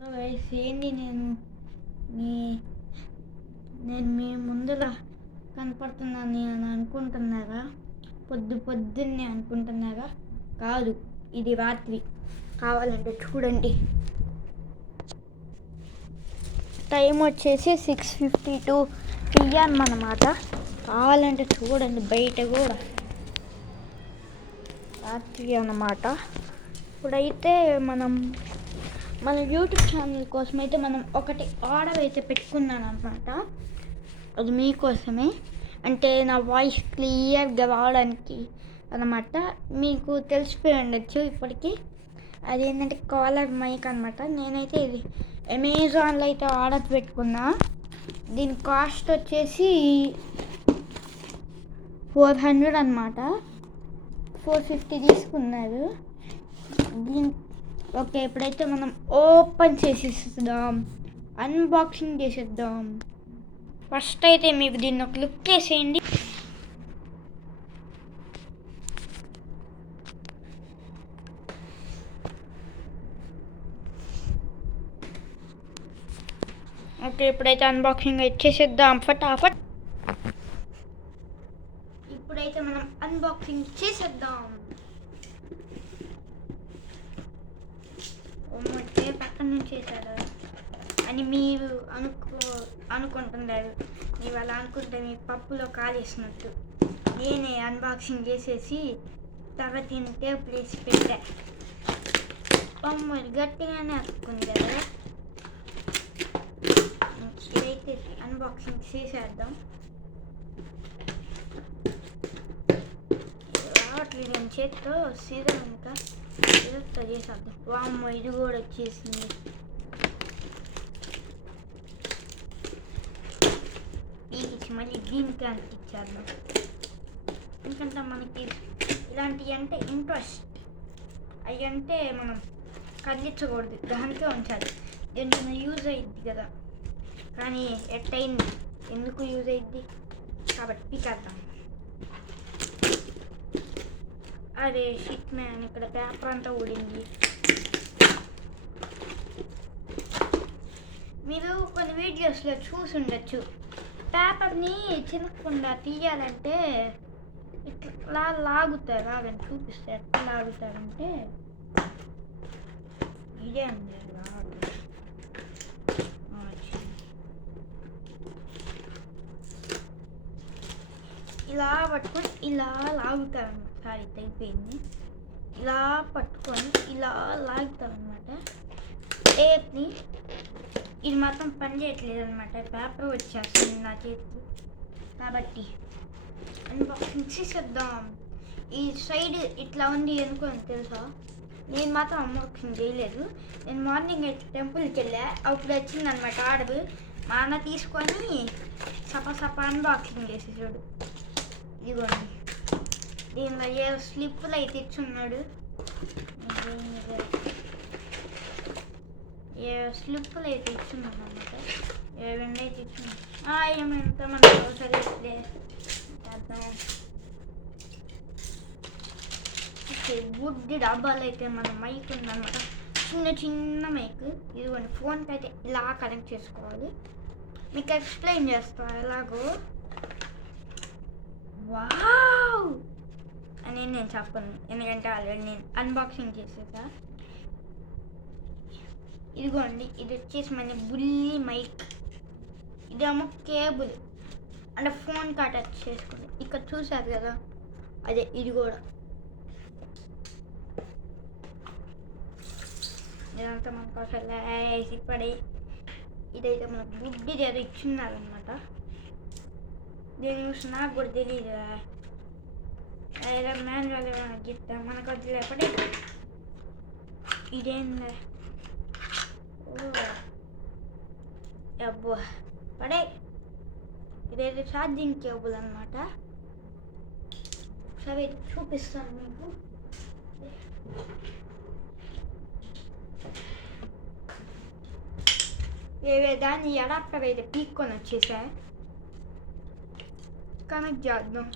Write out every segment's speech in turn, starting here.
ఏంటి మీ నేను మీ ముందర కనపడుతున్నాను అని అనుకుంటున్నారా? పొద్దున్నే అనుకుంటున్నారా? కాదు, ఇది రాత్రి. కావాలంటే చూడండి, టైం వచ్చేసి 6:52 PM అన్నమాట. కావాలంటే చూడండి, బయట కూడా రాత్రి అన్నమాట. ఇప్పుడైతే మన యూట్యూబ్ ఛానల్ కోసం అయితే మనం ఒకటి ఆర్డర్ అయితే పెట్టుకున్నాను అనమాట. అది మీకోసమే, అంటే నా వాయిస్ క్లియర్గా రావడానికి అన్నమాట. మీకు తెలిసిపోయి ఉండొచ్చు ఇప్పటికీ. అదేంటంటే కాలర్ మైక్ అనమాట. నేనైతే ఇది అమెజాన్లో అయితే ఆర్డర్ పెట్టుకున్నా. దీని కాస్ట్ వచ్చేసి 400 అనమాట. 450 తీసుకున్నారు. ఓకే, ఇప్పుడైతే మనం ఓపెన్ చేసేద్దాం, అన్బాక్సింగ్ చేసేద్దాం. ఫస్ట్ అయితే మీకు దీన్ని ఒక లుక్ చేసేయండి. ఓకే, ఇప్పుడైతే అన్బాక్సింగ్ చేసేద్దాం ఫటాఫట్. ఇప్పుడైతే మనం అన్బాక్సింగ్ చేసేద్దాం. పక్కన నుంచి చేశారు అని మీరు అనుకుంటున్నారు. మీరు అలా అనుకుంటే మీ పప్పులో కాలేసినట్టు. నేనే అన్బాక్సింగ్ చేసేసి తర్వాత నేను టేబుల్ వేసి పెట్టా. బొమ్మలు గట్టిగానే అతుక్కుంది కదా. ఇదైతే అన్బాక్సింగ్ చేసేద్దాం. రావట్లేదు నేను చేతితో సీజన్ ఇంకా ఇదంతా చేసేద్దాం. వామ్మో, ఇది కూడా వచ్చేసింది. ఇచ్చి మళ్ళీ దీనికి అనిపించేద్దాం. ఎందుకంటే మనకి ఇలాంటివి అంటే ఇంట్రెస్ట్. అవి అంటే మనం కదిలించకూడదు, దానికే ఉంచాలి. దేనికైనా యూజ్ అయ్యిద్ది కదా. కానీ ఎట్టయింది, ఎందుకు యూజ్ అయ్యిద్ది కాబట్టి పీకేద్దాం. అరే షిట్ మ్యాన్, ఇక్కడ పేపర్ అంతా ఊడింది. మీరు కొన్ని వీడియోస్లో చూసి ఉండొచ్చు, పేపర్ని చినకుండా తీయాలంటే ఇట్లా లాగుతారు. రాగండి చూపిస్తే ఎట్లా లాగుతారంటే ఇదే అండి. ఇలా పట్టుకొని ఇలా లాగుతారన్నమాట. సారీ, తగ్గిపోయింది. ఇలా పట్టుకొని ఇలా లాగుతారన్నమాట టేప్ని. ఇది మాత్రం పని చేయట్లేదు అనమాట. పేపర్ వచ్చేస్తుంది నా చేతికి. కాబట్టి అన్బాక్సింగ్ చేసేద్దాం. ఈ సైడ్ ఇట్లా ఉంది అనుకోని తెలుసా. నేను మాత్రం అన్బాక్సింగ్ చేయలేదు. నేను మార్నింగ్ టెంపుల్కి వెళ్ళా, అప్పుడు వచ్చిందనమాట ఆర్డర్. మా అన్న తీసుకొని సప అన్బాక్సింగ్ చేసేసాడు. ఇదిగోండి, దీనిలో ఏ స్లిప్పులు అయితే ఇచ్చున్నాడు. ఏ స్లిప్పులు అయితే ఇచ్చున్నాను అనమాట. ఏవన్నీ అయితే ఇచ్చున్నాను. ఏమంతా మనకు అవసరం చేద్దాం. ఓకే, గుడ్డి డబ్బాలు అయితే మన మైక్ ఉందన్నమాట. చిన్న మైక్. ఇదిగోండి, ఫోన్కి అయితే ఇలా కనెక్ట్ చేసుకోవాలి. మీకు ఎక్స్ప్లెయిన్ చేస్తాను ఎలాగో. వావ్ అని నేను చెప్పను, ఎందుకంటే ఆల్రెడీ నేను అన్బాక్సింగ్ చేసేసా. ఇదిగోండి, ఇది వచ్చేసి మన బుల్లి మైక్. ఇదేమో కేబుల్, అంటే ఫోన్కి అటాచ్ చేసుకుంది. ఇక్కడ చూసారు కదా, అదే ఇది కూడా. ఇదంతా మనకు అసలు ఇప్పటి ఇదైతే మనకు గుడ్డిది ఏదో ఇచ్చున్నారనమాట. దీని గురించి నాకు కూడా తెలియదు. ఏదో మాన్యువల్ గిట్ట మనకు అది లేకపోతే ఇదేందా. అబ్బో పడే, ఇదైతే ఛార్జింగ్ కేబుల్ అనమాట. సరే చూపిస్తాను మీకు. దాన్ని అడాప్టర్ అయితే పీక్కొని వచ్చేసా. కనెక్ట్ చేద్దాం.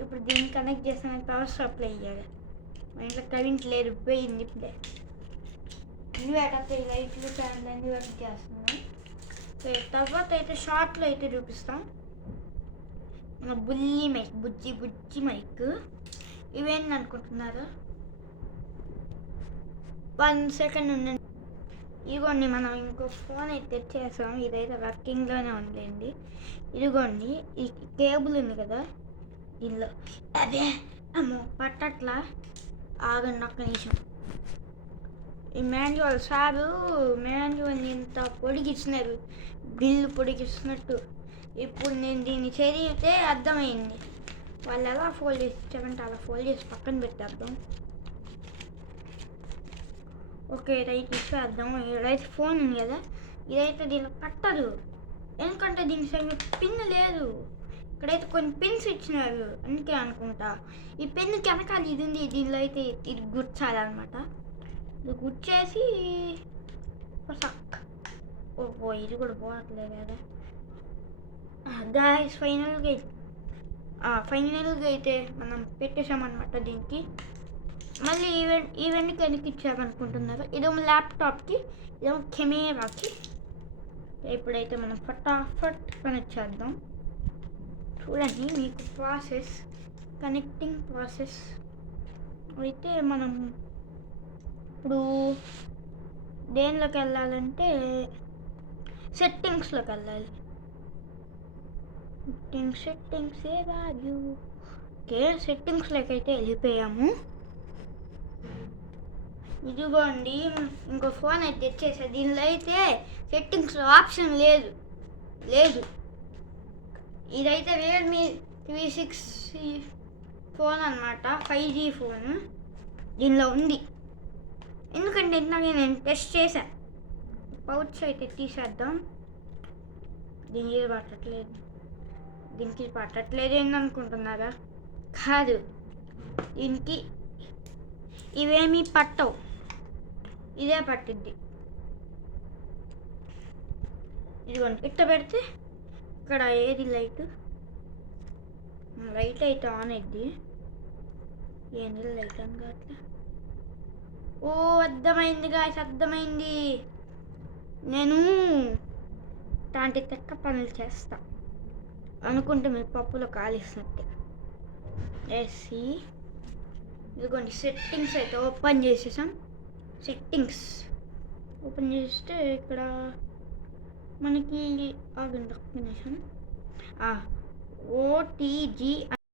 ఇప్పుడు దీన్ని కనెక్ట్ చేసిన పవర్ సప్లై ఇవ్వాలి. మా ఇంట్లో కరెంట్ లేదు, పోయింది ఇప్పుడే. అన్ని పెట్టేస్తాయి, లైట్లు ఫ్యాన్లు అన్నీ పెట్టేస్తున్నాను. తర్వాత అయితే షార్ట్లో అయితే చూపిస్తాం. మన బుల్లి మైక్, బుజ్జి మైక్. ఇవేంటి అనుకుంటున్నారా? 1 సెకండ్ ఉండండి. ఇదిగోండి, మనం ఇంకో ఫోన్ అయితే తెచ్చేసాం. ఇదైతే వర్కింగ్లోనే ఉందండి. ఇదిగోండి, ఈ కేబుల్ ఉంది కదా దీనిలో. అదే అమ్మో పట్టట్లా, ఆగండి ఒక్క నిమిషం. ఈ మాన్యువల్ సారు మాన్యువల్ ఇంత పొడిగిస్తున్నారు, బిల్లు పొడిగిస్తున్నట్టు. ఇప్పుడు నేను దీన్ని చదివితే అర్థమైంది. వాళ్ళు ఎలా ఫోల్డ్ చేసి ఇచ్చారంటే అలా ఫోల్డ్ చేసి పక్కన పెట్టేద్దాం. ఓకే, రైట్ ఇచ్చేద్దాం. ఇదైతే ఫోన్ ఉంది కదా, ఇదైతే దీనిలో పట్టదు, ఎందుకంటే దీని సైడ్ పిన్ లేదు. ఇక్కడైతే కొన్ని పిన్స్ ఇచ్చినారు, అందుకే అనుకుంటా. ఈ పెన్నుకి వెనకాల ఇది ఉంది, దీనిలో అయితే ఇది గుర్చాలన్నమాట. ఇది గుర్చేసి సక్. ఓహో, ఇది కూడా పోవట్లేదు కదా గాయస్. ఫైనల్గా అయితే మనం పెట్టేసామన్నమాట దీనికి. మళ్ళీ ఈవెంట్కి వెనక్కి ఇచ్చామనుకుంటున్నారు. ఇదేమో ల్యాప్టాప్కి, ఇదేమో కెమెరాకి. ఇప్పుడైతే మనం ఫటాఫట్ కనెక్ట్ చేద్దాం. చూడండి మీకు ప్రాసెస్, కనెక్టింగ్ ప్రాసెస్. అయితే మనం ఇప్పుడు దేనిలోకి వెళ్ళాలంటే సెట్టింగ్స్లోకి వెళ్ళాలి. సెట్టింగ్స్ ఏ వాల్యూ. ఓకే, సెట్టింగ్స్లోకి అయితే వెళ్ళిపోయాము. ఇదిగోండి, ఇంకో ఫోన్ అయితే తెచ్చేసా. దీనిలో అయితే సెట్టింగ్స్లో ఆప్షన్ లేదు. ఇదైతే రియల్మీ 360 ఫోన్ అన్నమాట, 5G ఫోన్. దీనిలో ఉంది, ఎందుకంటే ఇందాక నేను టెస్ట్ చేశాను. పౌచ్ అయితే తీసేద్దాం. దీనికి పట్టట్లేదు ఏందనుకుంటున్నారా? కాదు, దీనికి ఇవేమీ పట్టవు, ఇదే పట్టిద్ది. ఇదిగోండి, ఇట్ట పెడితే ఇక్కడ ఏది లైట్ అయితే ఆన్ అయింది. ఏంది లైట్ అని కావట్లే. ఓ, అర్థమైంది గాయస్, అర్థమైంది. నేను ఇలాంటి తెక్క పనులు చేస్తా అనుకుంటే మీరు పప్పులో కాలిస్తున్నట్టే. వేసి ఇదిగోండి, సెట్టింగ్స్ అయితే ఓపెన్ చేసేసాం. సెట్టింగ్స్ ఓపెన్ చేస్తే ఇక్కడ మనకి ఆగండి ఒక్క నిమిషం. OTG